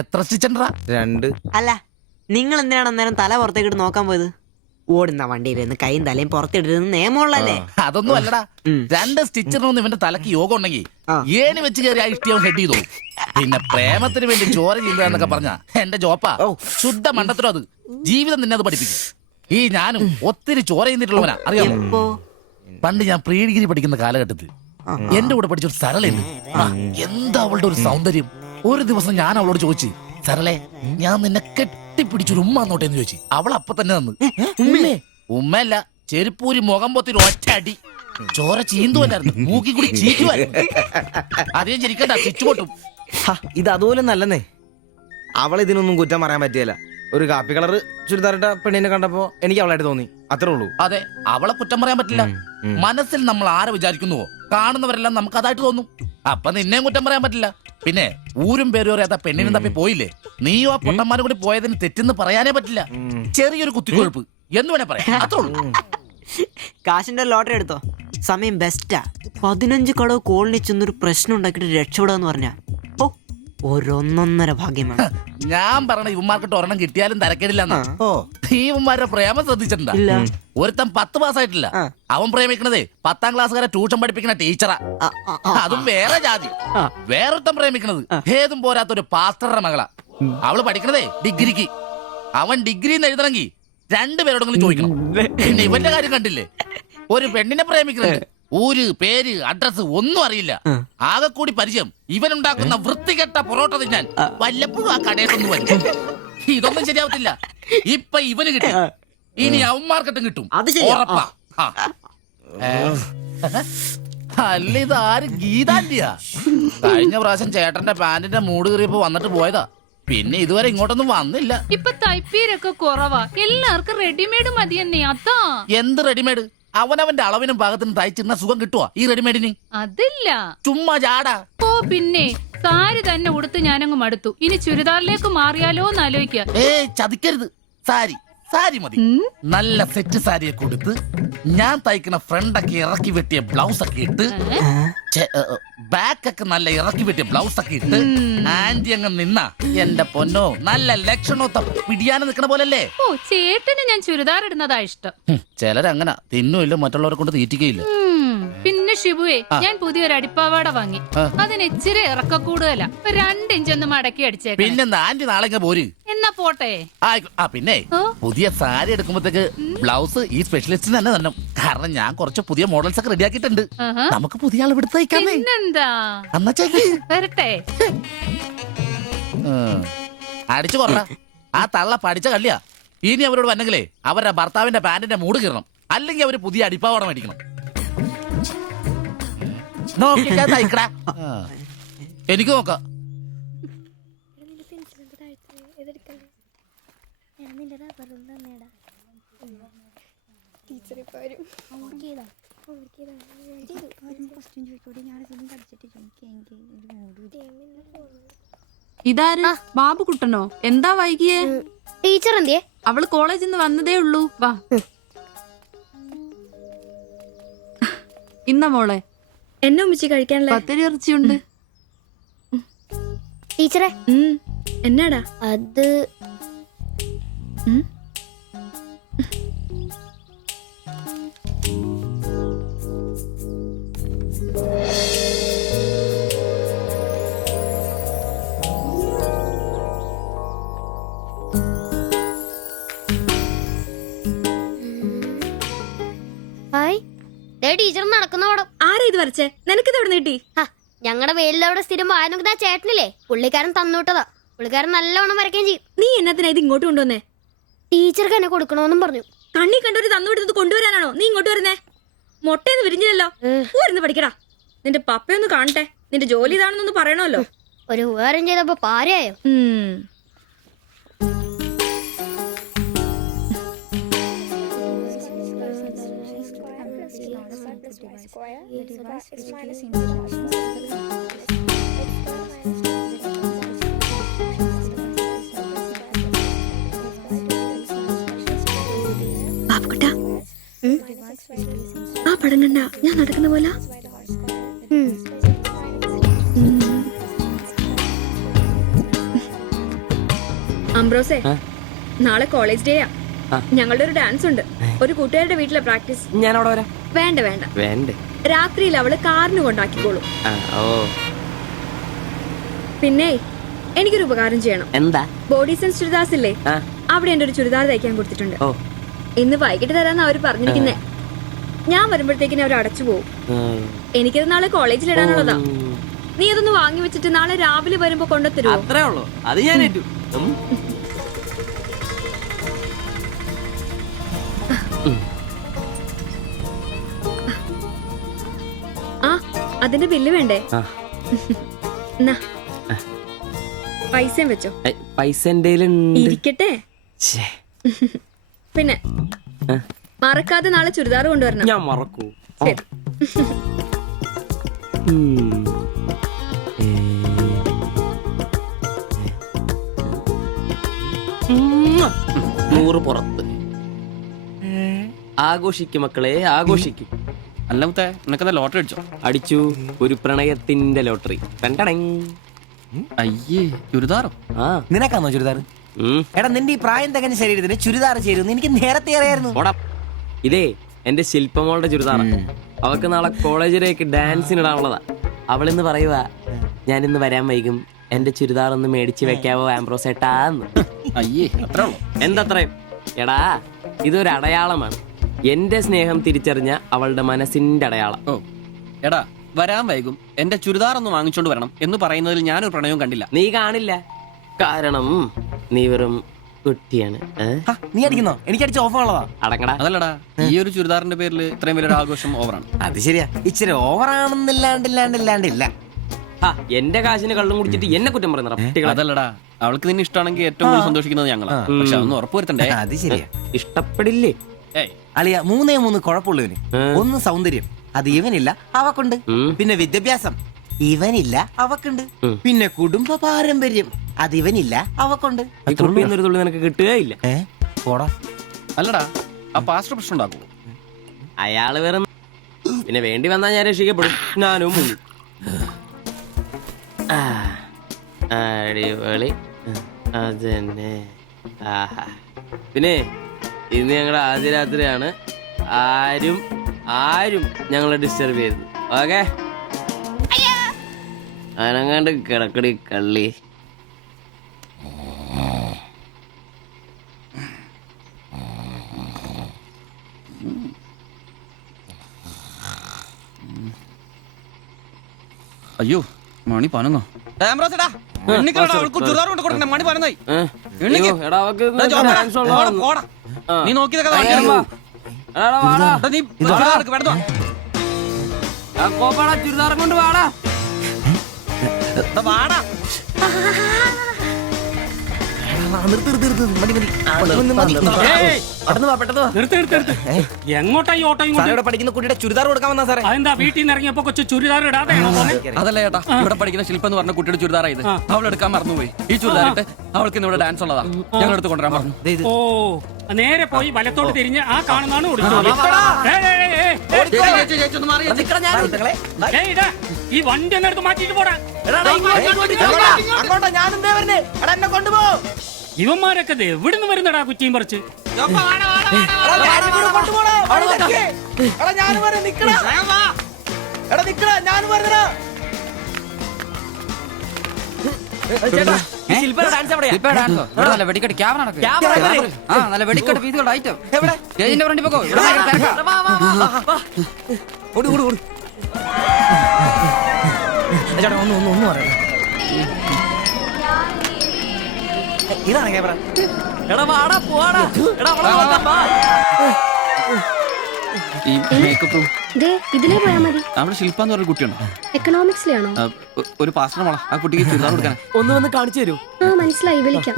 എത്ര സ്റ്റിച്ചണ്ടാ? 2. അല്ല, നിങ്ങൾ എന്തിനാണ് അന്നേരം തല പുറത്തേക്കിട്ട് നോക്കാൻ പോയത്? ഓടുന്ന വണ്ടിയിലിരുന്ന് കൈയും തലയും പുറത്തിട്ടിരുന്ന് നിയമമുള്ളല്ലേ? അതൊന്നും അല്ലടാ. 2 സ്റ്റിച്ചറിനൊന്നും ഇവന്റെ തലക്ക് യോഗം ഉണ്ടെങ്കിൽ ഏണി വെച്ച് കയറി ആ ഇഷ്ടിയം ഹെഡ് ചെയ്തോ. പിന്നെ പ്രേമത്തിന് വേണ്ടി ചോര ചെയ്യുന്നതൊക്കെ പറഞ്ഞ എന്റെ ജോപ്പാ. ശുദ്ധ മണ്ടത്തിലോ അത്. ജീവിതം നിന്നെ അത് പഠിപ്പിക്കും. ഈ ഞാനും ഒത്തിരി ചോര ചെയ്യുന്നിട്ടുള്ളവനാ, അറിയാമോ? പണ്ട് ഞാൻ പ്രീ ഡിഗ്രി പഠിക്കുന്ന കാലഘട്ടത്തിൽ എന്റെ കൂടെ പഠിച്ചൊരു സരളുണ്ട്. എന്താ അവളുടെ ഒരു സൗന്ദര്യം! ഒരു ദിവസം ഞാൻ അവളോട് ചോദിച്ചു, സരളെ, ഞാൻ നിന്നെ കെട്ടിപ്പിടിച്ചൊരു ഉമ്മ എന്നോട്ടെ എന്ന് ചോദിച്ചു. അവൾ അപ്പൊ തന്നെ തന്നു. ഉമ്മയല്ല, ചെരുപ്പൂരി മുഖം പൊത്തിരി ഒറ്റ അടി. ചോര ചീന്തുവല്ലായിരുന്നു, മൂക്കി കൂടി ചീറ്റുമായിരുന്നു. അധികം ചിരിക്കണ്ട, ചുറ്റുപൊട്ടും. ഇത് അതുപോലെ നല്ലെന്നേ. അവൾ ഇതിനൊന്നും കുറ്റം പറയാൻ പറ്റിയല്ല. ഒരു കാപ്പി കളർ ചുരിദാറിട്ട പെണ്ണിനെ കണ്ടപ്പോ എനിക്ക് അവളായിട്ട് തോന്നി, അത്രേ ഉള്ളൂ. അതെ, അവളെ കുറ്റം പറയാൻ പറ്റില്ല. മനസ്സിൽ നമ്മൾ ആരെ വിചാരിക്കുന്നുവോ കാണുന്നവരെല്ലാം നമുക്ക് അതായിട്ട് തോന്നും. അപ്പൊ നിന്നെയും കുറ്റം പറയാൻ പറ്റില്ല. പിന്നെ ഊരും പേരും അറിയാത്ത പെണ്ണിനും തപ്പി പോയില്ലേ? നീയോ ആ പൊട്ടന്മാരും കൂടി പോയതിന് തെറ്റെന്ന് പറയാനേ പറ്റില്ല. ചെറിയൊരു കുത്തിക്കൊഴുപ്പ് എന്ന് വേണേ പറയാം, അത്രേ ഉള്ളൂ. കാശിന്റെ ലോട്ടറി എടുത്തോ, സമയം ബെസ്റ്റാ. 15 കടവ് കോളനി ചെന്നൊരു പ്രശ്നം ഉണ്ടാക്കിട്ട് രക്ഷപ്പെടാന്ന് പറഞ്ഞ ഒരൊന്നൊന്നര ഭാഗ്യമാണ്. ഞാൻ പറഞ്ഞ ഇവന്മാർക്കിട്ട് ഒരെണ്ണം കിട്ടിയാലും തരക്കേടില്ലെന്നാ. ഇവന്മാരുടെ പ്രേമം ശ്രദ്ധിച്ചിട്ടുണ്ടാ? ഒരുത്തൻ 10 പാസ്സായിട്ടില്ല. അവൻ പ്രേമിക്കണതേ 10ാം ക്ലാസ്സുകാരെ ട്യൂഷൻ പഠിപ്പിക്കുന്ന ടീച്ചറാ. അതും വേറെ ജാതി. വേറൊരുത്തൻ പ്രേമിക്കണത് ഏതും പോരാത്തൊരു പാസ്റ്ററുടെ മകളാ. അവള് പഠിക്കണതേ ഡിഗ്രിക്ക്. അവൻ ഡിഗ്രി എഴുതണമെങ്കിൽ 2 പേരോടെങ്കിലും ചോദിക്കണം. പിന്നെ ഇവന്റെ കാര്യം കണ്ടില്ലേ? ഒരു പെണ്ണിനെ പ്രേമിക്കുന്നത് ഊര്, പേര്, അഡ്രസ് ഒന്നും അറിയില്ല. ആകെ കൂടി പരിചയം ഇവനുണ്ടാക്കുന്ന വൃത്തികെട്ട പൊറോട്ട തിന്നാൻ വല്ലപ്പോഴും ആ കടയിലൊന്നും വരും. ഇതൊന്നും ശരിയാവത്തില്ല. ഇപ്പൊ ഇവന് കിട്ടി, ഇനി അവന്മാർക്കിട്ടും കിട്ടും, ഉറപ്പാ. അല്ല, ഇതാര് ഗീതാന്റിയാ? കഴിഞ്ഞ പ്രാവശ്യം ചേട്ടന്റെ പാന്റിന്റെ മൂട് കയറിയപ്പോ വന്നിട്ട് പോയതാ. പിന്നെ ഇതുവരെ ഇങ്ങോട്ടൊന്നും വന്നില്ല. ഇപ്പൊ തയ്പ്പീരൊക്കെ കുറവാ, എല്ലാവർക്കും റെഡിമെയ്ഡ് മതിയെന്നേ. അതാ. എന്ത് റെഡിമെയ്ഡ്? അവനവന്റെ അളവിനും പാകത്തിനും തയ്ച്ചിരുന്ന സുഖം കിട്ടുവാ ഈ റെഡിമെയ്ഡിന്? അതില്ല, ചുമ്മാ ജാടാ. ഓ പിന്നെ സാരി തന്നെ ഉടുത്ത് ഞാനങ്ങ് മടുത്തു. ഇനി ചുരിദാറിലേക്ക് മാറിയാലോ എന്ന് ആലോചിക്ക. ചതിക്കരുത്. സാരി മതി. നല്ല സെറ്റ് സാരിയൊക്കെ കൊടുത്ത് ഞാൻ തയ്ക്കുന്ന ഫ്രണ്ടൊക്കെ ഇറക്കി വെട്ടിയ ബ്ലൗസ് ഒക്കെ ഇട്ട്, ബാക്കൊക്കെ നല്ല ഇറക്കി വെട്ടിയ ബ്ലൗസ് ഒക്കെ ഇട്ട് ആന്റി അങ്ങ് നിന്ന എന്റെ പൊന്നോ, നല്ല ലക്ഷണത്തെ പിടിയാനും നിക്കണ പോലല്ലേ. ഓ, ചേട്ടന് ഞാൻ ചുരിദാർ ഇടുന്നതാ ഇഷ്ടം. ചിലരങ്ങനെ തിന്നുമില്ല, മറ്റുള്ളവരെ കൊണ്ട് തീറ്റിക്കയില്ല. പിന്നെ ഷിബുവേ, ഞാൻ പുതിയൊരു അടിപ്പാവാട വാങ്ങി. അതിന് ഇച്ചിരി ഇറക്ക കൂടുതലാ. 2 ഇഞ്ച് ഒന്ന് മടക്കി അടിച്ചേ. പിന്നെന്താ, ആന്റി നാളെ പോര്. എന്നാ പോട്ടെ. പിന്നെ പുതിയ സാരി എടുക്കുമ്പോഴത്തേക്ക് ബ്ലൗസ് ഈ സ്പെഷ്യലിസ്റ്റിന് തന്നെ തന്നെ. കാരണം ഞാൻ കുറച്ച് പുതിയ മോഡൽസ് ഒക്കെ റെഡിയാക്കിയിട്ടുണ്ട്. നമുക്ക് പുതിയ ആൾ എടുത്ത് തയ്ക്കാമേ. പിന്നെന്താ, വരട്ടെ. അടിച്ചു കൊറ. ആ തള്ള പഠിച്ച കള്ളിയാ. ഇനി അവരോട് വന്നെങ്കിലേ അവരുടെ ഭർത്താവിന്റെ പാന്റിന്റെ മൂട് കീറണം, അല്ലെങ്കിൽ അവര് പുതിയ അടിപ്പാവട മേടിക്കണം. നോക്കിക്കാ തയ്ക്കടാ. എനിക്ക് നോക്കാം. ഇതാര്? ബാബുക്കുട്ടനോ? എന്താ വൈകിയേ? ടീച്ചർ എന്തിയെ? അവള് കോളേജിൽ നിന്ന് വന്നതേ ഉള്ളൂ. വാ. ഇന്ന മോളെ എന്നെ ഉമ്മിച്ച് കഴിക്കാനുള്ള പത്തിരി ഇറച്ചിയുണ്ട്. ടീച്ചറെ, എന്നാടാ അത്? ടീച്ചർ നടക്കുന്ന പടം. ആരാ ഇത് വരച്ചേ? നിനക്കിത് എവിടെ നീട്ടി? ഞങ്ങളുടെ വെയിലവിടെ സ്ഥിരം വായനക്ക് ചേട്ടനില്ലേ, പുള്ളിക്കാരൻ തന്നുവിട്ടതാ. പുള്ളിക്കാരൻ നല്ലവണ്ണം വരയ്ക്കുകയും ചെയ്യും. നീ എന്നത്തിനാ ഇത് ഇങ്ങോട്ട് കൊണ്ടുവന്നേ? ടീച്ചർക്ക് എന്നെ കൊടുക്കണോന്നും പറഞ്ഞു. കണ്ണി കണ്ടൊരു തന്നുവിട്ടത് കൊണ്ടുവരാനാണോ നീ ഇങ്ങോട്ട് വരുന്നേ? മുട്ടയൊന്നും വിരിഞ്ഞില്ലല്ലോ. പോരുന്ന് പഠിക്കടാ. നിന്റെ പപ്പയൊന്ന് കാണട്ടെ. നിന്റെ ജോലി ഇതാണെന്നൊന്ന് പറയണമല്ലോ. ഒരു ഉപകാരം ചെയ്തപ്പോ പാരയായോ? ബാബുക്കുട്ടാ, ആ പടം കണ്ട ഞാൻ നടക്കുന്ന പോലെ? അംബ്രോസേ നാളെ കോളേജ് ഡേയാ. ഞങ്ങളുടെ ഒരു ഡാൻസ് ഉണ്ട്. ഒരു കൂട്ടുകാരുടെ വീട്ടിലെ പ്രാക്ടീസ്. ഞാൻ അവിടെ വരാം. വേണ്ട വേണ്ട, വേണ്ടേ? രാത്രിയിൽ അവള് കാറിന് കൊണ്ടാക്കിക്കോളും. ഓ പിന്നെ എനിക്കൊരു ഉപകാരം ചെയ്യണം. എന്താ? ബോഡി സെൻസ് ചുരിദാർസ് ഇല്ലേ, അവിടെ എന്റെ ഒരു ചുരിദാർ തയ്ക്കാൻ കൊടുത്തിട്ടുണ്ട്. ഇന്ന് വൈകിട്ട് തരാന്ന് അവര് പറഞ്ഞിരിക്കുന്നേ. ഞാൻ വരുമ്പോഴത്തേക്കിന് അവർ അടച്ചു പോകും. എനിക്കത് നാളെ കോളേജിൽ ഇടാനുള്ളതാ. നീ അതൊന്ന് വാങ്ങി വെച്ചിട്ട് നാളെ രാവിലെ വരുമ്പോ കൊണ്ടുത്തരുമോ? അത്രേ ഉള്ളൂ, അത് ഞാൻ ഏറ്റു. ആ അതിന്റെ ബില്ല് വേണ്ടേ? എന്നാ പൈസയും വെച്ചോ. പൈസ ഇരിക്കട്ടെ. പിന്നെ മറക്കാതെ നാളെ ചുരിദാർ കൊണ്ടുവരണം. ഞാൻ മറക്കൂ. ശരി. നൂറ് പുറത്ത്. ആഘോഷിക്കും മക്കളെ, ആഘോഷിക്കും. അല്ല മുത്തേ, നിനക്കത് ലോട്ടറി അടിച്ചോ? അടിച്ചു, ഒരു പ്രണയത്തിന്റെ ലോട്ടറി. അയ്യേ, ചുരിദാറോ? ആ നിനക്കാന്നോ ചുരിദാർ? എടാ നിന്റെ ഈ പ്രായം തികഞ്ഞ ശരീരത്തിന് ചുരിദാർ ചേരുന്നു എനിക്ക് നേരത്തെ അറിയായിരുന്നു. ഇതേ എന്റെ ശില്പമോളുടെ ചുരിദാറ. അവക്ക് നാളെ കോളേജിലേക്ക് ഡാൻസിനിടാനുള്ളതാ. അവളിന്ന് പറയുക, ഞാനിന്ന് വരാൻ വൈകും, എന്റെ ചുരിദാർ ഒന്ന് മേടിച്ച് വെക്കാവോ ആംബ്രോസേട്ടാന്ന്. അയ്യേ, അത്രേ ഉള്ളൂ. എന്തത്രയും? എടാ ഇതൊരു അടയാളമാണ്. എന്റെ സ്നേഹം തിരിച്ചറിഞ്ഞ അവളുടെ മനസ്സിന്റെ അടയാളം. ഓ എടാ, വരാൻ വൈകും, എന്റെ ചുരിദാർ ഒന്ന് വാങ്ങിച്ചോണ്ട് വരണം എന്ന് പറയുന്നതിൽ ഞാനൊരു പ്രണയവും കണ്ടില്ല. നീ കാണില്ല, കാരണം നീ വെറും കുട്ടിയാണ്. നീ അടിക്കുന്നോ? എനിക്ക് അടിച്ച ഓഫറുള്ളതാ. അടങ്ങടാ. അതല്ലടാ, ഈ ഒരു ചുരിദാറിന്റെ പേരിൽ ഇത്രയും വലിയൊരു ആഘോഷം ഓവറാണ്. അത് ശരിയാ, ഇച്ചിരി ഓവറാണെന്നില്ലാണ്ടില്ല. എന്റെ കാശിന് കള്ളും കുടിച്ചിട്ട് എന്നെ കുറ്റം പറയുന്ന. അതല്ലടാ, അവൾക്ക് നിന്നെ ഇഷ്ടമാണെങ്കിൽ ഏറ്റവും കൂടുതൽ സന്തോഷിക്കുന്നത് ഞങ്ങളാ. പക്ഷെ അതൊന്ന് ഉറപ്പുവരുത്തണ്ടേ. അത് ശരിയാ. ഇഷ്ടപ്പെടില്ലേ? അളിയ 3 കുഴപ്പമുള്ളവന്. ഒന്ന് സൗന്ദര്യം, അത് ഇവനില്ല അവക്കുണ്ട്. പിന്നെ വിദ്യാഭ്യാസം, ഇവനില്ല അവക്കുണ്ട്. പിന്നെ കുടുംബ പാരമ്പര്യം, അത് ഇവനില്ല അവക്കുണ്ട്. ഒരു തുള്ളി നിനക്ക് കിട്ടുകയില്ല. പോടാ. അല്ലടാ, ആ പാസ്റ്റർ പ്രശ്നം ഉണ്ടാക്കുമോ? അയാള് വേറെ. പിന്നെ വേണ്ടി വന്നാ ഞാൻ രക്ഷിക്കപ്പെടും. ഞാനും അടിപൊളി. അതന്നെ. പിന്നെ ഇന്ന് ഞങ്ങളുടെ ആദ്യ രാത്രിയാണ്. ആരും ഞങ്ങളെ ഡിസ്റ്റർബ് ചെയ്തു. ഓക്കെ, അനങ്ങാണ്ട് കിടക്കടി കള്ളി. അയ്യോ, മണി 11. നീ നോക്കിയതൊക്കെ ചുരിദാറും കൊണ്ട് വാടാ. എങ്ങോട്ടാ ഈ ഓട്ടോ? പഠിക്കുന്ന കുട്ടിയുടെ ചുരിദാർ കൊടുക്കാമെന്നാ സാറേ. അതെന്താ വീട്ടിൽ നിന്ന് ഇറങ്ങിയപ്പോ കൊച്ചു ചുരിദാർ ഇടാതെ? അതല്ല ചേട്ടാ, ഇവിടെ പഠിക്കുന്ന ശില്പം എന്ന് പറഞ്ഞ കുട്ടിയുടെ ചുരിദാറാ ഇത്. അവൾ എടുക്കാൻ മറന്നുപോയി. ഈ ചുരിദാറിട്ട് അവൾക്ക് ഇന്ന് ഇവിടെ ഡാൻസ് ഉള്ളതാ. ഞങ്ങൾ എടുത്ത് കൊണ്ടുവരാൻ പറഞ്ഞു. ഓ, നേരെ പോയി വലത്തോട്ട് തിരിഞ്ഞ് ആ കാണുന്നതാണ് ഈ വണ്ടി ഒന്ന് എടുത്ത് മാറ്റിട്ട് പോടാ. ഇവന്മാരൊക്കെ എവിടുന്ന് വരുന്നടാ കുറ്റിയും പറിച്ച്? വെടിക്കെട്ട് ക്യാമറ നല്ല വെടിക്കെട്ട് പീസുകളുടെ ഐറ്റം സ്റ്റേജിന്റെ ഫ്രണ്ടിൽ പോകോ. ഒന്നും പറയാം. ഇതാണ് ക്യാമറ. ഈ മേക്കപ്പും ഇതിലേ പോയാ മതി. നമ്മുടെ ശില്പ എന്ന് പറഞ്ഞ കുട്ടിയുണ്ടോ? എക്കണോമിക്സിലാണോ? ഒരു പാസ്റ്റർ മോളാ. ആ കുട്ടിക്ക് ചുരിദാർ കൊടുക്കാൻ ഒന്ന് വന്ന് കാണിച്ചു തരൂ. ആ മനസ്സിലായി, വിളിക്കാം.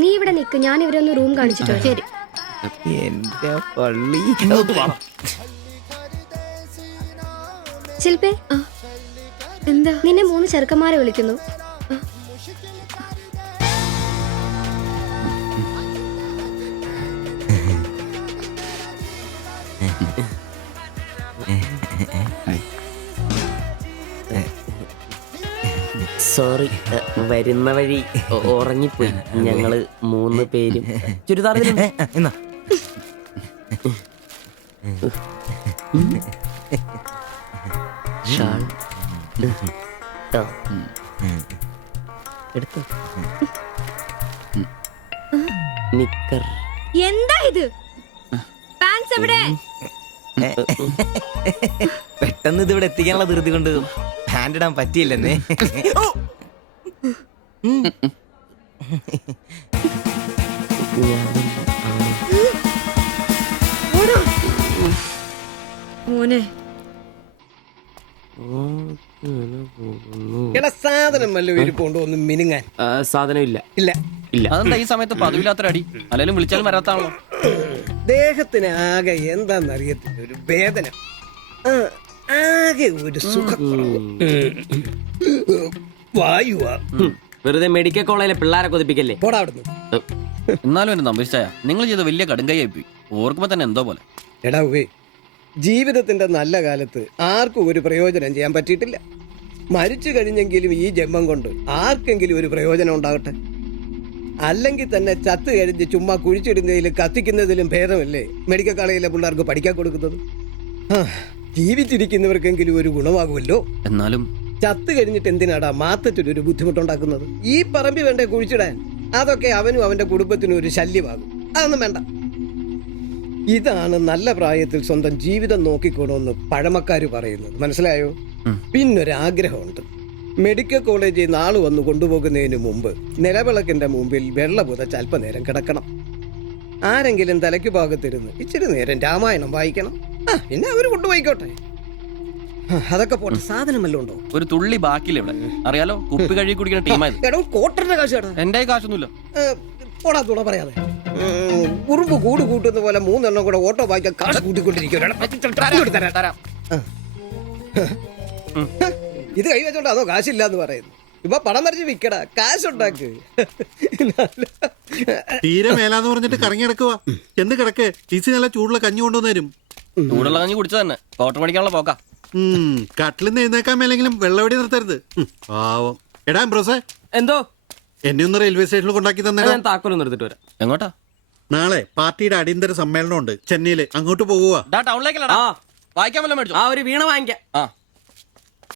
നീ ഇവിടെ നിക്ക്, ഞാൻ ഇവരൊന്ന് റൂം കാണിച്ചിട്ടോ. ശരി. എന്റെ പള്ളി. ശില്പേ, എന്താ? നിന്നെ 3 ചെറുക്കന്മാരെ വിളിക്കുന്നു. സോറി, വരുന്ന വഴി ഉറങ്ങിപ്പോയി. ഞങ്ങള് 3 പേരും ചുരിദാർ എന്നാ ഷാൾ എടുത്തു, നിക്കർ. എന്താ ഇത്? പാൻസ് എവിടെ? പെട്ടെന്ന് ഇതിവിടെ എത്തിക്കാനുള്ള ധൃതി കൊണ്ട് ഹാൻഡ് ഇടാൻ പറ്റിയില്ലെന്നേ. മോനെ സാധനം വല്ല ഇരിപ്പുണ്ടോ ഒന്ന് മിനുങ്ങാൻ? സാധനം ഇല്ല. ഇല്ല. ഇല്ല. അതെന്താ ഈ സമയത്ത് പതിവില്ലാത്തൊരടി? അല്ലെങ്കിലും വിളിച്ചാലും വരാത്താണല്ലോ. ദേഹത്തിന് ആകെ എന്താന്നറിയത്തില്ല, ഒരു വേദന, ആകെ ഒരു സുഖക്കുറവ്. വായുവാ. വെറുതെ മെഡിക്കൽ കോളേജിലെ പിള്ളേരെ കൊതിപ്പിക്കല്ലേ. പോടാ അവിടുന്ന്. എന്നാലും എന്നെ നമ്പിച്ചായ നിങ്ങൾ ചെയ്ത വലിയ കടുങ്കയായി പോയി. ഓർക്കുമ്പോ തന്നെ എന്തോ പോലെ. എടാ ഉവേ, ജീവിതത്തിന്റെ നല്ല കാലത്ത് ആർക്കും ഒരു പ്രയോജനം ചെയ്യാൻ പറ്റിയിട്ടില്ല. മരിച്ചു കഴിഞ്ഞെങ്കിലും ഈ ജന്മം കൊണ്ട് ആർക്കെങ്കിലും ഒരു പ്രയോജനം ഉണ്ടാകട്ടെ. അല്ലെങ്കിൽ തന്നെ ചത്ത് കഴിഞ്ഞ് ചുമ്മാ കുഴിച്ചിടുന്നതിലും കത്തിക്കുന്നതിലും ഭേദമല്ലേ മെഡിക്കൽ കോളേജിലെ പിള്ളേർക്ക് പഠിക്കാൻ കൊടുക്കുന്നത്? ജീവിച്ചിരിക്കുന്നവർക്കെങ്കിലും ഒരു ഗുണമാകുമല്ലോ. എന്നാലും ചത്ത് കഴിഞ്ഞിട്ട് എന്തിനാടാ മാത്തത്തിനൊരു ബുദ്ധിമുട്ടുണ്ടാക്കുന്നത്? ഈ പറമ്പി വേണ്ടേ കുഴിച്ചിടാൻ? അതൊക്കെ അവനും അവന്റെ കുടുംബത്തിനും ഒരു ശല്യമാകും. അതൊന്നും വേണ്ട. ഇതാണ് നല്ല പ്രായത്തിൽ സ്വന്തം ജീവിതം നോക്കിക്കോണമെന്ന് പഴമക്കാര് പറയുന്നത്, മനസ്സിലായോ? പിന്നൊരാഗ്രഹമുണ്ട്. മെഡിക്കൽ കോളേജിൽ നാള് വന്ന് കൊണ്ടുപോകുന്നതിന് മുമ്പ് നിലവിളക്കിന്റെ മുമ്പിൽ വെള്ള പുതച്ച് അല്പനേരം കിടക്കണം. ആരെങ്കിലും തലയ്ക്ക് ഭാഗത്തിരുന്ന് ഇച്ചിരി നേരം രാമായണം വായിക്കണം. പിന്നെ അവര് കൊണ്ടുപോയിക്കോട്ടെ. അതൊക്കെ പോട്ടെ, സാധനം വല്ലതും ഉണ്ടോ? ഒരു തുള്ളി ബാക്കിയില്ല ഇവിടെ. അറിയാലോ, കുപ്പി കഴുകി കുടിക്കുന്ന ടീമായത്. എടോ, കോട്ടറിന്റെ കാശ് കേട്ടോ. എന്റെ കാശൊന്നുമില്ല. പോടാ തുണ പറയാതെ. ഉറുമ്പ് കൂട് കൂട്ടുന്ന പോലെ 3 എണ്ണം കൂടെ ഓട്ടോ വായിക്കാൻ കാശ് കൂട്ടിക്കൊണ്ടിരിക്കും. ഇത് കൈവച്ചോണ്ട് അതോ കാശില്ലാന്ന് പറയുന്നു. ഇപ്പൊ പണം നിറച്ച് വിക്കടാ, കാശുണ്ടാക്ക്. തീരെ മേലാന്ന് പറഞ്ഞിട്ട് കറങ്ങി കിടക്കുക. എന്ത് കിടക്ക്? ടീച്ചി നല്ല ചൂടുള്ള കഞ്ഞി കൊണ്ടുവന്നേരും. ചൂടുള്ള കഞ്ഞി കുടിച്ചു തന്നെ കോട്ടർ പഠിക്കാനുള്ള പോക്കാ. കട്ടിൽ നിന്ന് എഴുന്നേക്കാൻ മേലെങ്കിലും വെള്ളവടി നിർത്തരുത്. പാവം. എടാ ബ്രോസേ, എന്തോ എന്നെ ഒന്ന് റെയിൽവേ സ്റ്റേഷനിൽ കൊണ്ടാക്കി തന്നെ. ഞാൻ താക്കോലൊന്നും എടുത്തിട്ട് വരാം. എങ്ങോട്ടാ? നാളെ പാർട്ടിയുടെ അടിയന്തര സമ്മേളനം ഉണ്ട് ചെന്നൈയില്. അങ്ങോട്ട് പോകുക. ടൗണിലേക്കല്ലടാ. വായിക്കാൻ വല്ലതും മേടിച്ചോ? ഒരു വീണ വാങ്ങിക്കാം.